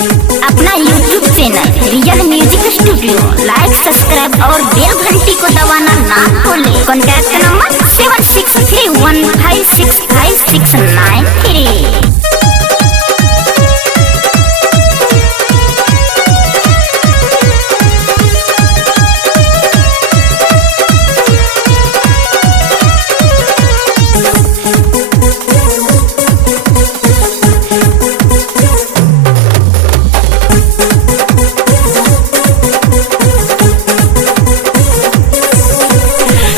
अपना YouTube channel real music studio like subscribe और bell घंटी को दबाना ना भूलें। Contact number 7631565693।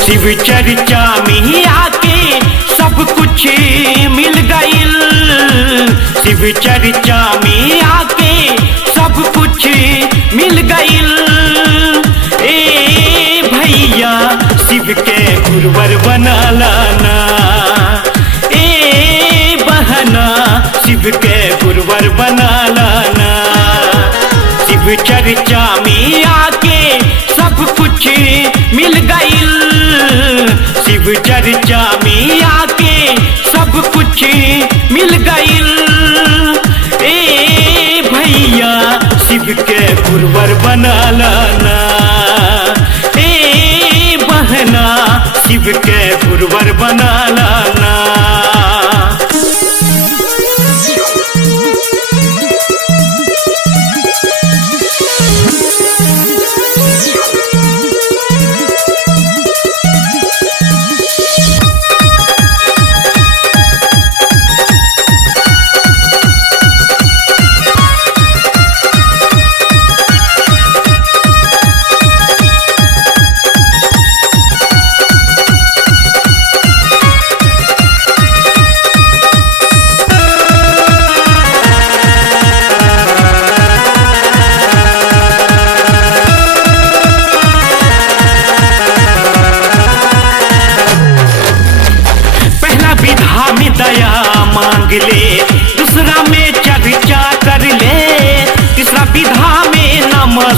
शिव चर्चा में आके सब कुछ मिल गइल। शिव चर्चा में आके सब कुछ मिल गइल। ए भैया शिव के गुरुवर बना लाना। ए बहना शिव के गुरुवर बना लाना। शिव चर्चा में आके सब कुछ मिल गइल। शिव चर्चा में आके सब कुछ मिल गइल। ए भैया शिव के गुरुवर बना लाना। ए बहना शिव के गुरुवर बना लाना। दया मांग ले, दूसरा में चर्चा कर ले, तीसरा विधा में नमः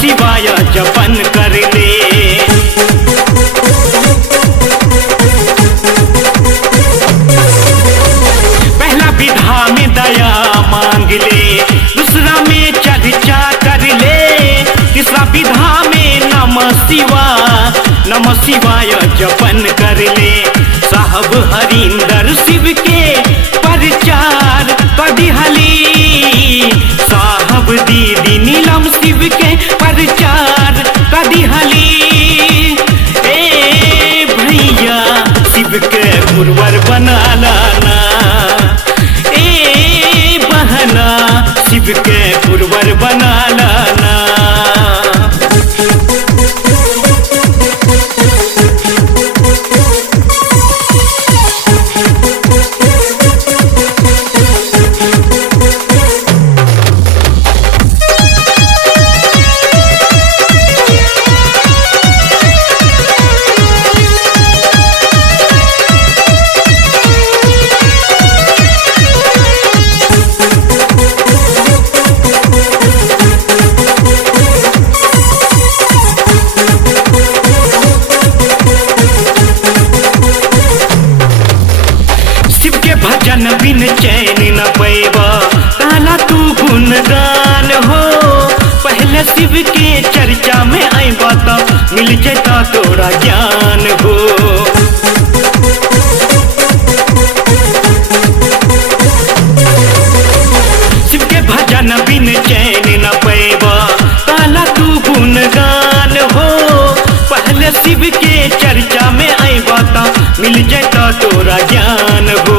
शिवाय जपन कर ले। पहला विधा में दया मांग ले, दूसरा में चर्चा कर ले, तीसरा विधा में नमः शिवाय जपन कर ले। साहब हरिंदर शिव के प्रचार कदिहली। साहब दीदी नीलम शिव के प्रचार कदिहली। ए भैया शिव के गुरुवर बना लाना। ए बहना शिव के गुरुवर बना लाना। भजन बिन चैन न पैबा, काला तू गुणगान हो। पहले शिव के चर्चा में आइबा तो मिल जाता तोरा ज्ञान हो। शिव के भजन बिन चैन न पैबा, काला तू गुणगान हो। पहले शिव के चर्चा में आइबा तो मिल जाता तोरा ज्ञान हो।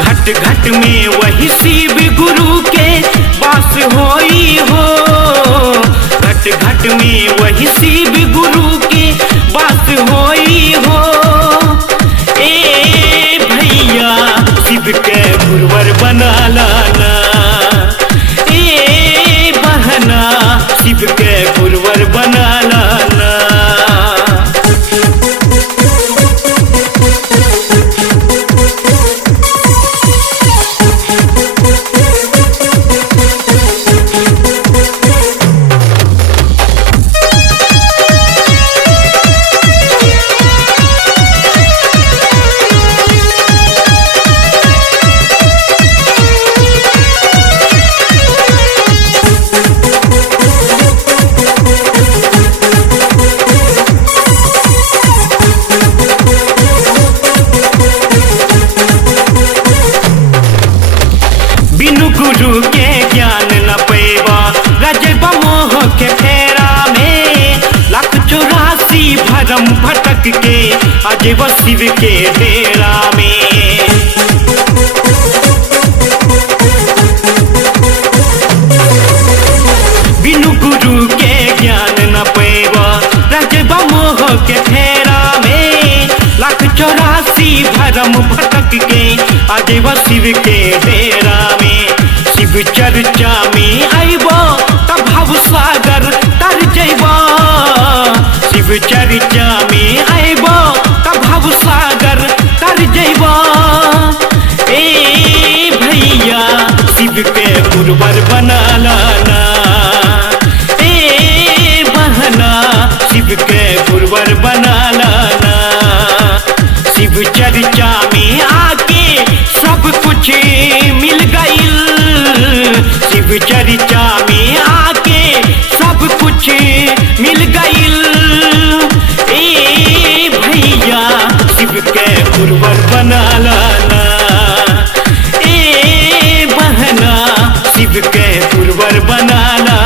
घट घट में वही शिव गुरु के वास होई हो। घट घट में वही शिव गुरु के वास होई हो। ए भैया शिव के गुरुवर बना लाना। ए बहना शिव के गुरुवर बना लाना। बिनु गुरु के ज्ञान न पैबा रजबा मोह के फेरा में। लाख 84 भरम भटक के अजब शिव के डेरा में। बिनु गुरु के ज्ञान न पैबा रजबा मोह के फेरा में। लाख 84 भरम भटक के अजब शिव के डेरा में। शिव चर्चा में आइबो तब भव सागर तर जइबो। शिव चर्चा में आइबो तब भव सागर तर जइबो। ए भैया शिव के पुरवर बना लाना। ए बहना शिव के पुरवर बना लाना। शिव चर्चा में आके सब कुछ मिल गइल। शिव चर्चा में आके सब कुछ मिल गइल। ए भैया शिव के पुरवर बना लाना। ए बहना शिव के पुरवर बना लाना।